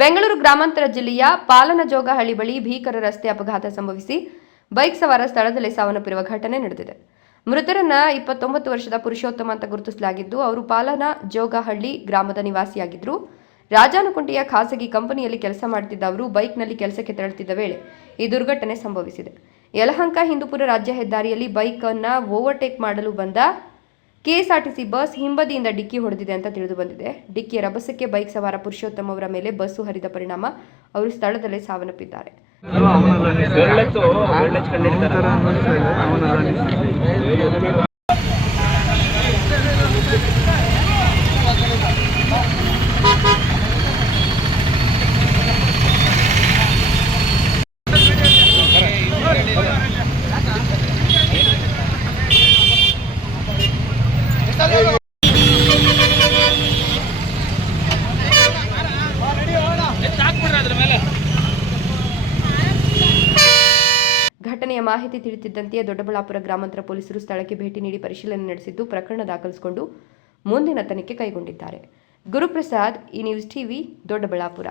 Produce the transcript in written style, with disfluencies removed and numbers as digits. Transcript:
ಬೆಂಗಳೂರು ಗ್ರಾಮಾಂತರ ಜಿಲ್ಲೆಯ ಪಾಲನಜೋಗಹಳ್ಳಿ ಬಳಿ ಭೀಕರ ರಸ್ತೆ ಅಪಘಾತ ಸಂಭವಿಸಿ ಬೈಕ್ ಸವಾರ ಸ್ಥಳದಲ್ಲೇ ಸಾವನ್ನಪ್ಪಿರುವ ಘಟನೆ ನಡೆದಿದೆ. ಮೃತರನ್ನ 29 ವರ್ಷದ ಪುರುಷೋತ್ತಮ ಅಂತ ಗುರುತಿಸಲಾಗಿದ್ದು, ಅವರು ಪಾಲನಜೋಗಹಳ್ಳಿ ಗ್ರಾಮದ ನಿವಾಸಿಯಾಗಿದ್ದರು. ರಾಜಾನುಕುಂಟೆಯ ಖಾಸಗಿ ಕಂಪನಿಯಲ್ಲಿ ಕೆಲಸ ಮಾಡುತ್ತಿದ್ದ ಅವರು ಬೈಕ್ನಲ್ಲಿ ಕೆಲಸಕ್ಕೆ ತೆರಳುತ್ತಿದ್ದ ವೇಳೆ ಈ ದುರ್ಘಟನೆ ಸಂಭವಿಸಿದೆ. ಯಲಹಂಕ ಹಿಂದೂಪುರ ರಾಜ್ಯ ಹೆದ್ದಾರಿಯಲ್ಲಿ ಬೈಕ್ ಅನ್ನು ಓವರ್ಟೇಕ್ ಮಾಡಲು ಬಂದ ಕೆಎಸ್ಆರ್ಟಿಸಿ ಬಸ್ ಹಿಂಬದಿಯಿಂದ ಡಿಕ್ಕಿ ಹೊಡೆದಿದೆ ಅಂತ ತಿಳಿದು ಬಂದಿದೆ. ಡಿಕ್ಕಿಯ ರಭಸಕ್ಕೆ ಬೈಕ್ ಸವಾರ ಪುರುಷೋತ್ತಮ ಅವರ ಮೇಲೆ ಬಸ್ಸು ಹರಿದ ಪರಿಣಾಮ ಅವರು ಸ್ಥಳದಲ್ಲೇ ಸಾವನ್ನಪ್ಪಿದ್ದಾರೆ. ಘಟನೆಯ ಮಾಹಿತಿ ತಿಳಿಯುತ್ತಿದ್ದಂತೆಯೇ ದೊಡ್ಡಬಳ್ಳಾಪುರ ಗ್ರಾಮಾಂತರ ಪೊಲೀಸರು ಸ್ಥಳಕ್ಕೆ ಭೇಟಿ ನೀಡಿ ಪರಿಶೀಲನೆ ನಡೆಸಿದ್ದು ಪ್ರಕರಣ ದಾಖಲಿಸಿಕೊಂಡು ಮುಂದಿನ ತನಿಖೆ ಕೈಗೊಂಡಿದ್ದಾರೆ. ಗುರುಪ್ರಸಾದ್, ಈ ನ್ಯೂಸ್ ಟಿವಿ, ದೊಡ್ಡಬಳ್ಳಾಪುರ.